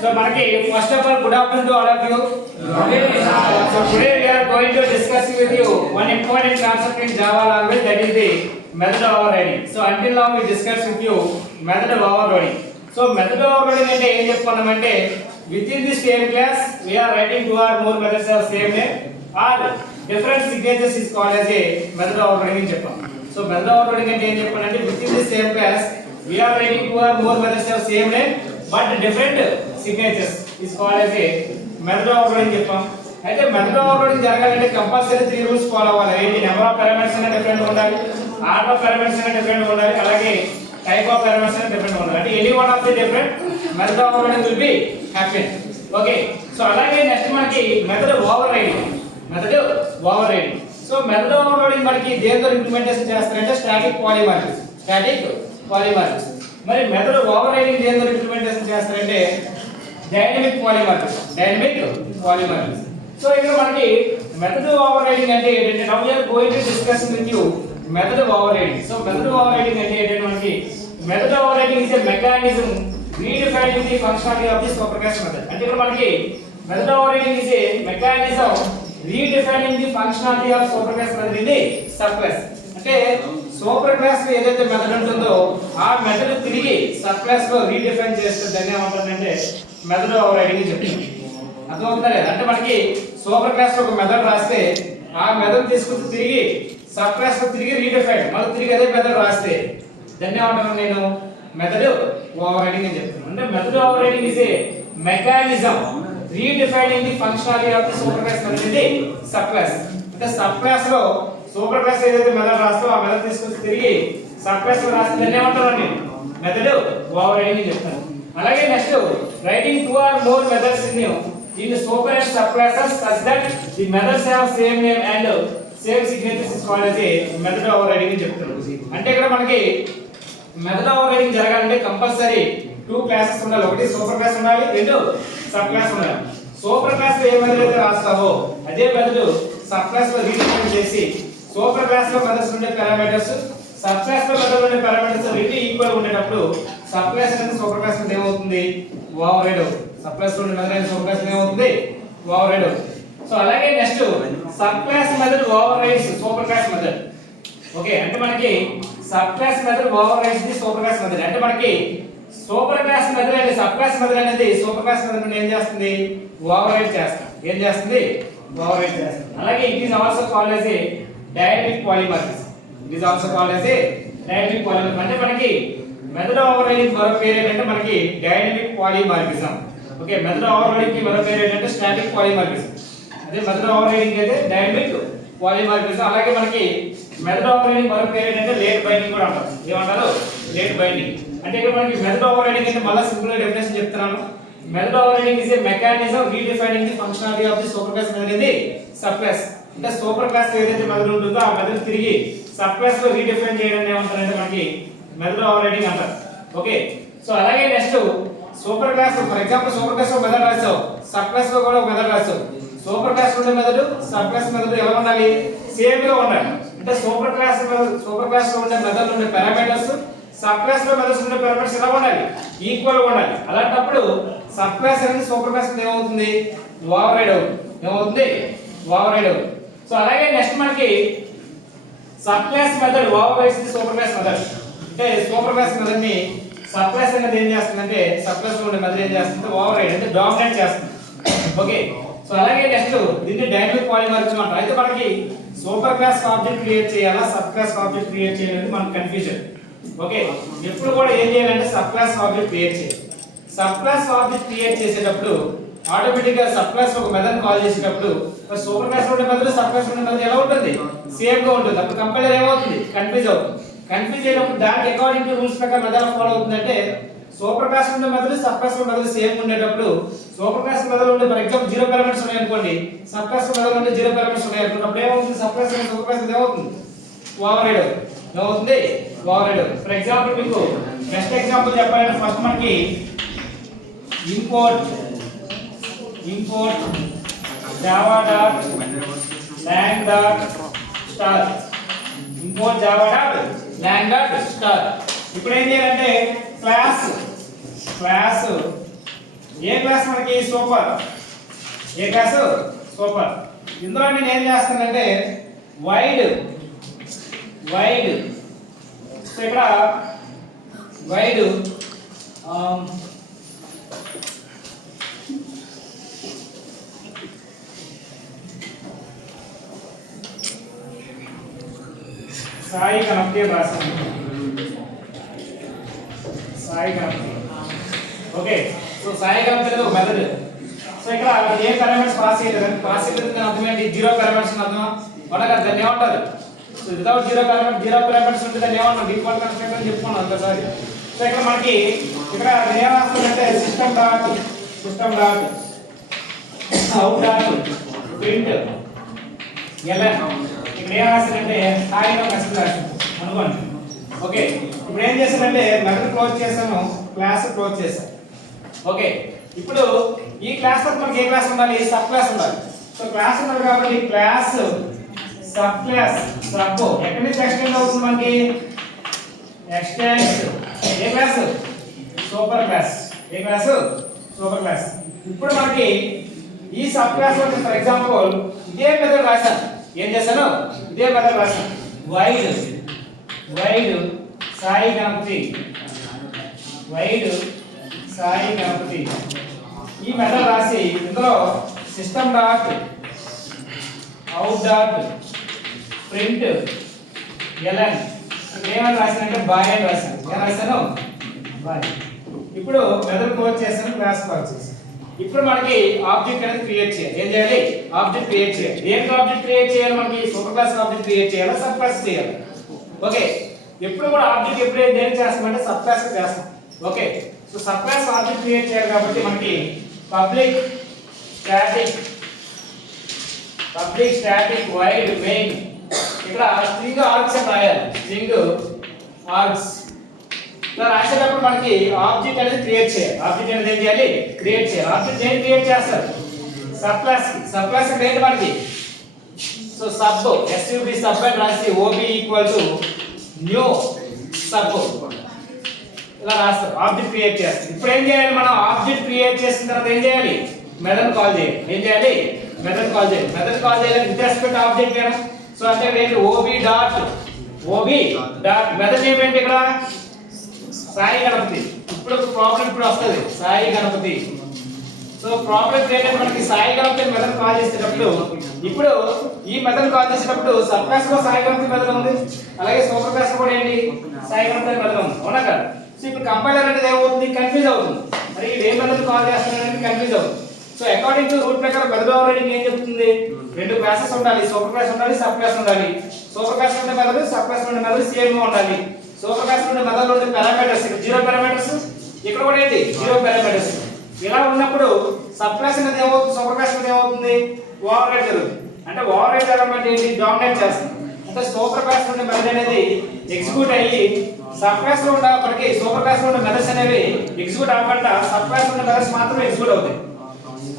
So Manaki, first of all, good afternoon to all of you. So today we are going to discuss with you one important concept in Java language, that is the method overriding. So until now we discussed with you method overriding. So method overriding ante em cheptunnamante within the same class we are writing two or more methods of same name or different signatures is called as a method overriding అని చెప్పాం. So method overriding ante em చెప్పానంటే within the same class we are writing two or more methods of same name but different signatures is called as a method overriding చెప్పాం. అయితే method overloading జరగాలంటే compulsory 3 rules follow అవ్వాలి. ఏంటి? Number of parameters అనేది different ఉండాలి, order of parameters అనేది different ఉండాలి, అలాగే టైప్ ఆఫ్ పారామీటర్స్ అనేది డిఫరెంట్ ఉండాలి. అంటే any one of the different method overloading will be happen. Okay, so అలాగే నెక్స్ట్ మనకి method overriding. Method overriding. So method overloading మనకి దేనితో ఇంప్లిమెంటేషన్ చేస్తారంటే స్టాటిక్ పాలిమార్ఫిజం. Static polymorphism. మరి మెథడ్ ఓవర్రైడింగ్ దేనితో ఇంప్లిమెంటేషన్ చేస్తారంటే dynamic polymorphism. Dynamic polymorphism. So ఇక్కడ మనకి మెథడ్ ఓవర్రైడింగ్ అంటే ఏంటంటే now we are going to discuss with you method overriding. So method overriding అంటే ఏంటంటే మనకి method overriding is a mechanism redefining the functionality of the super class method. అంటే ఇక్కడ మనకి method overriding is a mechanism redefining the functionality of super class method in the sub class. అంటే super class లో ఏదైతే method ఉంటుందో ఆ method తిరిగి sub class లో రీడిఫైన్ చేస్తే దాన్ని ఏమంటారంటే మెథడ్ ఓవర్రైడింగ్ చెప్తాం. అర్థమవుతుందా లేదా? అంటే మనకి సూపర్ క్లాస్ లో ఒక మెథడ్ రాస్తే ఆ మెథడ్ తీసుకుని తిరిగి సబ్ క్లాస్ లో తిరిగి రీడిఫైన్ మళ్ళీ తిరిగి అదే మెథడ్ రాస్తే దాన్ని ఏమంటాను నేను మెథడ్ ఓవర్రైడింగ్ అని చెప్తాను. అంటే method overriding is a mechanism redefining the functionality of the super class method in the sub class. అంటే సబ్ క్లాస్ లో సూపర్ క్లాస్ ఏదైతే మెథడ్ రాస్తో ఆ మెథడ్ తీసుకుని తిరిగి సబ్ క్లాస్ లో రాస్తే దాన్ని ఏమంటాను నేను మెథడ్ ఓవర్రైడింగ్ అని చెప్తాను. అలాగే next writing two or more methods in the super and subclasses such that the methods have same name and same signatures is called as a method overriding అని చెప్తారు. అంటే ఇక్కడ మనకి మెథడ్ ఓవర్రైడింగ్ జరగాలంటే కంపల్సరీ 2 క్లాసెస్ ఉండాలి. ఒకటి సూపర్ క్లాస్ ఉండాలి, రెండు సబ్ క్లాస్ ఉండాలి. సూపర్ క్లాస్ లో ఏ మెథడ్ అయితే రాస్తావో అదే మెథడ్ సబ్ క్లాస్ లో రీడిఫైన్ చేసి సూపర్ క్లాస్ లో మెథడ్స్ ఉండే పారామీటర్స్ సబ్ క్లాస్ లో మెథడ్ ఉండే పారామీటర్స్ రెండు ఈక్వల్ ఉండేటప్పుడు సబ్ క్లాస్ అనేది సూపర్ క్లాస్ లో ఏమవుతుంది? ఓవర్రైడ్ అవుతుంది. సబ్ క్లాస్ లో మెథడ్ సూపర్ క్లాస్ లో ఏమవుతుంది? ఓవర్రైడ్ అవుతుంది. సో అలాగే next sub class method overrides super class method. Okay, అంటే మనకి sub class method overrides the super class method. అంటే మనకి సూపర్ క్లాస్ మెథడ్ అంటే సబ్ క్లాస్ మెథడ్ అనేది సూపర్ క్లాస్ మెథడ్ ఏం చేస్తుంది? ఓవర్రైడ్ చేస్తుంది. ఏం చేస్తుంది? ఓవర్రైడ్ చేస్తుంది. అలాగే it is also called as a dynamic polymorphism. It is also called as a dynamic polymorphism. అంటే మనకి మెథడ్ ఓవర్రైడింగ్ మరో పేరు ఏంటంటే మనకి dynamic polymorphism. Okay, method overriding కి మరో పేరు ఏంటంటే స్టాటిక్ పాలిమార్ఫిజం. అదే మెథడ్ ఓవర్రైడింగ్ అయితే డైనమిక్ పాలిమార్ఫిజం. అలాగే మనకి మెథడ్ ఓవర్రైడింగ్ మరో పేరు ఏంటంటే లేట్ బైండింగ్ కూడా అంటారు. ఏమంటారు? Late binding. అంటే ఇక్కడ మనకి మెథడ్ ఓవర్రైడింగ్ అంటే మళ్ళీ సింపుల్ గా డెఫినేషన్ చెప్తున్నాను. Method overriding is a mechanism redefining the functionality of the super class method in the sub class. అంటే సూపర్ క్లాస్ లో ఏదైతే మెథడ్ ఉంటుందో ఆ మెథడ్ తిరిగి సబ్ క్లాస్ లో రీడిఫైన్ చేయడం ఏమంటారంటే మనకి మెథడ్ ఓవర్రైడింగ్ అంటారు. ఓకే, సో అలాగే next super class for example super class లో మెథడ్ రాసావు, సబ్ క్లాస్ లో కూడా ఒక మెథడ్ రాసావు. సూపర్ క్లాస్ లో ఉండే మెథడ్ సబ్ క్లాస్ మెథడ్ ఎలా ఉండాలి? సేమ్ గా ఉండాలి. అంటే సూపర్ క్లాస్ లో ఉండే మెథడ్ ఉండే పారామీటర్స్ సబ్ క్లాస్ లో మెథడ్స్ ఉండే పారామీటర్స్ ఎలా ఉండాలి? ఈక్వల్ గా ఉండాలి. అలాంటప్పుడు సబ్ క్లాస్ అనేది సూపర్ క్లాస్ ఏమవుతుంది? ఓవర్రైడ్ అవుతుంది. ఏమవుతుంది? ఓవర్రైడ్ అవుతుంది. సో అలాగే నెక్స్ట్ మనకి sub class method overrides the super class method. అంటే సూపర్ క్లాస్ మెథడ్ ని సబ్ క్లాస్ అనేది ఏం చేస్తుందంటే సబ్ క్లాస్ లో ఉండే మెథడ్ ఏం చేస్తుంది? ఓవర్రైడ్ అంటే డామినేట్ చేస్తుంది. ఓకే, సో అలాగే నెక్స్ట్ దీన్ని డైనమిక్ పాలిమార్ఫిజం అంటారు. అయితే మనకి సూపర్ క్లాస్ ఆబ్జెక్ట్ క్రియేట్ చేయాలా సబ్ క్లాస్ ఆబ్జెక్ట్ క్రియేట్ చేయాలని మనకు కన్ఫ్యూజన్. ఓకే, ఎప్పుడు కూడా ఏం చేయాలంటే సబ్ క్లాస్ ఆబ్జెక్ట్ క్రియేట్ చేయాలి. సబ్ క్లాస్ ఆబ్జెక్ట్ క్రియేట్ చేసేటప్పుడు ఆటోమేటిక్ గా సబ్ క్లాస్ ఒక మెథడ్ కాల్ చేసేటప్పుడు సూపర్ క్లాస్ లో ఉండే మెథడ్ సబ్ క్లాస్ లో ఉండే మెథడ్ ఎలా ఉంటుంది? సేమ్ గా ఉంటుంది. అప్పుడు కంపైలర్ ఏమవుతుంది? కన్ఫ్యూజ్ అవుతుంది. కన్ఫ్యూజ్ అయినప్పుడు దానికి అకార్డింగ్ టు రూల్స్ ప్రకారం మెథడ్ ఫాలో అవుతుందంటే సూపర్ క్లాస్ ఉండే మెథడ్ సబ్ క్లాస్ లో మెథడ్ సేమ్ ఉండేటప్పుడు సూపర్ క్లాస్ మెథడ్ ఉండే ఫర్ ఎగ్జాంపుల్ 0 పారామీటర్స్ ఉన్నాయి అనుకోండి, సబ్ క్లాస్ మెథడ్ ఉండే 0 పారామీటర్స్ ఉన్నాయి అనుకోండి, అప్పుడు ఏమవుతుంది? Sub class and super class ఏమవుతుంది? ఓవర్రైడ్ అవుతుంది. ఏమవుతుంది? ఓవర్రైడ్ అవుతుంది. ఫర్ ఎగ్జాంపుల్ మీకు బెస్ట్ ఎగ్జాంపుల్ చెప్పాలంటే ఫస్ట్ మనకి import java dot lang dot star import java dot lang dot star. ఇప్పుడు ఏం చేయాలంటే క్లాస్ ఏ క్లాస్ మనకి సూపర్, ఏ క్లాస్ సూపర్. ఇందులో నేను ఏం చేస్తానంటే వైడ్ సో ఇక్కడ వైడ్ సాయి కనెక్ట్ రాసాను, Sai connect. Okay, so Sai connect అనేది ఒక మెథడ్. సో ఇక్కడ ఏ పారామీటర్స్ పాస్ చేయలేదు, పాస్ చేయలేదు అర్థం ఏంటి? జీరో పారామీటర్స్ అర్థం మనకు దాన్ని ఏమంటారు? సో వితౌట్ జీరో పారామీటర్స్ ఉంటే దాన్ని ఏమంటారు? డిఫాల్ట్ కన్స్ట్రక్టర్ అని చెప్పుకున్నాం ఒకసారి. సో ఇక్కడ మనకి ఇక్కడ ఏం రాస్తుందంటే system dot out dot print L N. ఇక్కడ ఏం రాసిందంటే హాయిగా మెసేజ్ రాసింది అనుకోండి. ఓకే, ఇప్పుడు ఏం చేశానంటే మెథడ్ క్లోజ్ చేశాను, క్లాస్ క్లోజ్ చేశాను. ఓకే, ఇప్పుడు ఈ క్లాస్ లో మనకి ఏ క్లాస్ ఉండాలి? సబ్ క్లాస్ ఉండాలి. సో క్లాస్ ఉండాలి కాబట్టి క్లాస్ సబ్ క్లాస్ సబ్ ఎక్కడి నుంచి ఎక్స్టెండ్ అవుతుంది మనకి? ఎక్స్టెండ్ ఏ క్లాస్? Super class. ఏ క్లాస్? Super class. ఇప్పుడు మనకి ఈ సబ్ క్లాస్ లో ఫర్ ఎగ్జాంపుల్ ఇదే మెథడ్ రాశాను. ఏం చేశాను? ఇదే మెథడ్ రాశాను. వైడ్ సాయి గణపతి, వైడ్ సాయి గణపతి ఈ మెథడ్ రాసి ఇందులో system dot out dot print ln ఏమని రాశానంటే బాయ్ అని రాశాను. ఏం రాశాను? బాయ్. ఇప్పుడు మెథడ్ క్లోజ్ చేశాను, క్లాస్ క్లోజ్ చేశాను. ఇప్పుడు మనకి ఆబ్జెక్ట్ అనేది క్రియేట్ చేయాలి. ఏం చేయాలి? ఆబ్జెక్ట్ క్రియేట్ చేయాలి. ఏం ఆబ్జెక్ట్ క్రియేట్ చేయాలి? మనకి సూపర్ క్లాస్ ఆబ్జెక్ట్ క్రియేట్ చేయాలా, సబ్ క్లాస్ చేయాలి? ఓకే, ఎప్పుడు కూడా ఆబ్జెక్ట్ ఎప్పుడైతే దేనికి చేస్తామంటే సబ్ క్లాస్ కి చేస్తాం. Okay, so sub class object create చేయాలి కాబట్టి మనకి పబ్లిక్ స్టాటిక్ వైడ్ మెయిన్ ఇక్కడ స్ట్రింగ్ ఆర్గ్స్ అని రాయాలి. స్ట్రింగ్ ఆర్గ్స్ ఇలా రాసేటప్పుడు మనకి ఆబ్జెక్ట్ అనేది క్రియేట్ చేయాలి. ఆబ్జెక్ట్ అనేది ఏం చేయాలి? క్రియేట్ చేయాలి. ఆబ్జెక్ట్ ఏం క్రియేట్ చేస్తారు? సబ్ క్లాస్ కి. సబ్ క్లాస్ అంటే ఏంటి మనకి? సో సబ్ sub సబ్ అని రాసి ob equal to new sub ఇలా రాస్తారు. ఆబ్జెక్ట్ క్రియేట్ చేస్తారు. ఇప్పుడు ఏం చేయాలి? మనం ఆబ్జెక్ట్ క్రియేట్ చేసిన తర్వాత ఏం చేయాలి? మెథడ్ కాల్ చేయాలి. ఏం చేయాలి? మెథడ్ కాల్ చేయాలి. మెథడ్ కాల్ చేయాలి విత్ రెస్పెక్ట్ ఆబ్జెక్ట్ ఏనా? సో అంటే ఏంటి? ob డాట్ మెథడ్ నేమ్ ఏంటి ఇక్కడ? సాయి గణపతి. ఇప్పుడు ప్రాబ్లం ఇప్పుడు వస్తుంది సాయి గణపతి. సో ప్రాబ్లం ఏంటంటే మనకి సాయి గణపతి మెథడ్ కాల్ చేసేటప్పుడు ఇప్పుడు ఈ మెథడ్ కాల్ చేసేటప్పుడు సబ్ క్లాస్ లో సాయి గణపతి మెథడ్ ఉంది, అలాగే సూపర్ క్లాస్ లో కూడా ఏంటి? సాయి గణపతి మెథడ్ ఉంది. అవునా కదా? సో ఇప్పుడు కంపైలర్ అనేది ఏమవుతుంది? కన్ఫ్యూజ్ అవుతుంది. మరి ఇది ఏ మెథడ్ కాల్ చేస్తున్నారనేది కన్ఫ్యూజ్ అవుతుంది. సో అకార్డింగ్ టు రూట్ ప్రకారం మెథడ్ ఓవర్రైడింగ్ ఏం చెప్తుంది? రెండు క్లాసెస్ ఉండాలి, సూపర్ క్లాస్ ఉండాలి, సబ్ క్లాస్ ఉండాలి. సూపర్ క్లాస్ ఉండే మెథడ్, సబ్ క్లాస్ ఉండే మెథడ్ సేమ్ గా ఉండాలి. సూపర్ క్లాస్ ఉండే మెథడ్ ఉండే పారామీటర్స్ ఇక్కడ జీరో పారామీటర్స్, ఇక్కడ కూడా ఏంటి? Zero parameters. ఇలా ఉన్నప్పుడు సబ్ క్లాస్ అనేది ఏమవుతుంది? సూపర్ క్లాస్ అనేది ఏమవుతుంది? ఓవర్రైడ్ జరుగుతుంది. అంటే ఓవర్రైడ్ జరగడం అంటే ఏంటి? డామినేట్ చేస్తుంది. అంటే సూపర్ క్లాస్ ఉండే మెథడ్ అనేది ఎగ్జిక్యూట్ అయ్యి సబ్ క్లాస్ లో ఉన్న మనకి సూపర్ క్లాస్ లో ఉన్న మెథడ్స్ అనేవి ఎగ్జిక్యూట్ అవ్వకుండా సబ్ క్లాస్ ఉన్న మెథడ్స్ మాత్రమే ఎగ్జిక్యూట్ అవుతాయి.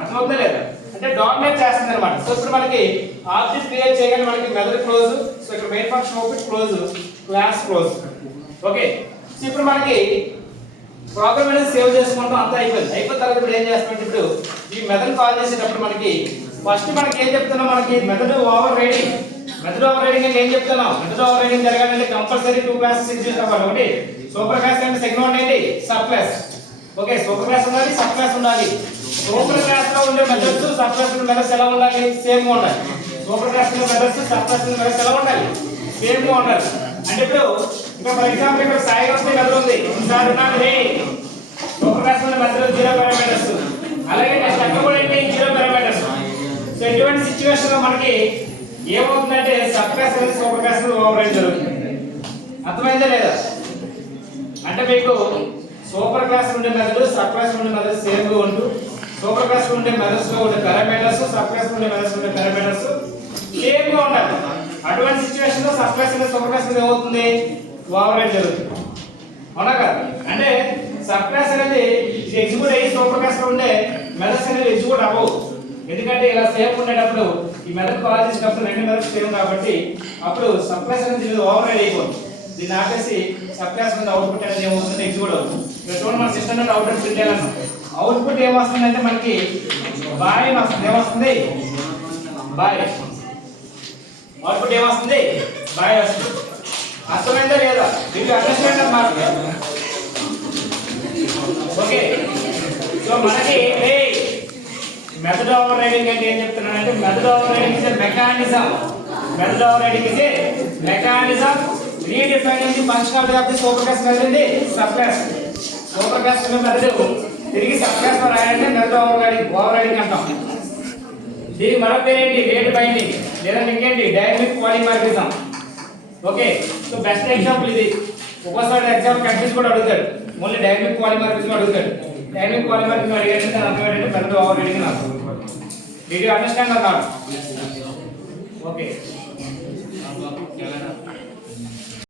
అర్థమవుతుందా లేదా? అంటే డామినేట్ చేస్తుంది అనమాట. సో ఇప్పుడు మనకి ఆబ్జెక్ట్ క్రియేట్ చేయగానే మనకి మెథడ్ క్లోజ్, సో ఇక్కడ main function open close, class close. Okay, so ఇప్పుడు మనకి ప్రోగ్రామ్ అనేది సేవ్ చేసుకుంటాం, అంతా అయిపోయింది. అయిపోయిన తర్వాత ఇప్పుడు ఏం చేస్తామంటే ఇప్పుడు ఈ మెథడ్ కాల్ చేసేటప్పుడు మనకి ఫస్ట్ మనకి ఏం చెప్తున్నాం? మనకి method over riding. Method over riding అంటే ఏం చెప్తున్నాం? మెథడ్ ఓవర్ రైడింగ్ జరగాలంటే కంపల్సరీ టూ క్లాసెస్ ఎగ్జిస్ట్ అవ్వాలి. ఒకటి సూపర్ క్లాస్ అంటే సెకండ్ వన్ ఏంటి? Sub class. Okay, super class ఉండాలి, సబ్ క్లాస్ ఉండాలి. సూపర్ క్లాస్ లో ఉండే మెథడ్స్ సబ్ క్లాస్ లో మెథడ్స్ ఎలా ఉండాలి? సేమ్ గా ఉండాలి. సూపర్ క్లాస్ లో మెథడ్స్ సబ్ క్లాస్ లో మెథడ్స్ ఎలా ఉండాలి? సేమ్ గా ఉండాలి. అంటే ఇప్పుడు ఇక్కడ ఫర్ ఎగ్జాంపుల్ ఇక్కడ సాయి గణపతి మెథడ్ ఉంది. సార్ ఉన్నాడు రే, సూపర్ క్లాస్ లో మెథడ్ జీరో పారామీటర్స్, అలాగే నెక్స్ట్ అక్కడ కూడా ఏంటి? Zero parameters. సో ఇటువంటి సిచువేషన్ లో మనకి ఏమవుతుందంటే సబ్ క్లాస్ అనేది సూపర్ క్లాస్ లో ఓవర్రైడ్ జరుగుతుంది. అర్థమైందా లేదా? అంటే మీకు సూపర్ క్లాస్ ఉండే మెథడ్, సబ్ క్లాస్ ఉండే మెథడ్ సేమ్ గా ఉంటూ సూపర్ క్లాస్ ఉండే మెథడ్స్ లో ఉండే పారామీటర్స్, సబ్ క్లాస్ ఉండే మెథడ్స్ ఉండే పారామీటర్స్ సేమ్ గా ఉండాలి. అటువంటి సిచువేషన్ లో సబ్ క్లాస్ అనేది సూపర్ క్లాస్ మీద ఏమవుతుంది? ఓవర్రైడ్ జరుగుతుంది. అవునా కదా? అంటే సబ్ క్లాస్ అనేది ఎగ్జిక్యూట్ అయ్యి సూపర్ క్లాస్ లో ఉండే మెథడ్స్ అనేది ఎగ్జిక్యూట్ అవ్వవు. ఎందుకంటే ఇలా సేమ్ ఉండేటప్పుడు ఈ మెథడ్ కాల్ చేసినప్పుడు రెండు మెథడ్స్ సేమ్ కాబట్టి అప్పుడు సబ్ క్లాస్ అనేది ఓవర్రైడ్ అయిపోతుంది. దీన్ని ఆపేసి సబ్ క్లాస్ మీద అవుట్పుట్ అనేది ఏమవుతుంది? ఎగ్జిక్యూట్ అవుతుంది. ఇక్కడ చూడండి మన సిస్టమ్ నుండి అవుట్పుట్ ప్రింట్ చేయాలన్నాం. అవుట్పుట్ ఏమొస్తుందంటే మనకి బాయ్ అని వస్తుంది. ఏమొస్తుంది? బాయ్. అవుట్పుట్ ఏమొస్తుంది? బాయ్ వస్తుంది. అర్థమైందా లేదా? మీకు అండర్స్టాండ్ అన్నమాట. ఓకే, సో మనకి మెథడ్ ఓవర్ రైడింగ్ అంటే ఏం చెప్తున్నానంటే method over riding is a mechanism. Method over riding is a mechanism redefining the functionality of the super class method the sub class. Super class method తిరిగి sub class లో రాయాలంటే method over riding అంటాం. దీని మరొక పేరు ఏంటి? Rate binding లేదా ఇంకేంటి? Dynamic polymorphism. Okay, so best example ఇది. ఒక్కోసారి ఎగ్జామ్ కన్ఫ్యూజ్ కూడా అడుగుతాడు. ఓన్లీ డైనమిక్ పాలిమార్ఫిజం అడుగుతాడు. డైనమిక్ పాలిమార్ఫిజం అడిగారంటే దాని అర్థం ఏంటంటే మెథడ్ ఓవర్ రైడింగ్ అని అర్థం. Did you understand or not? Okay.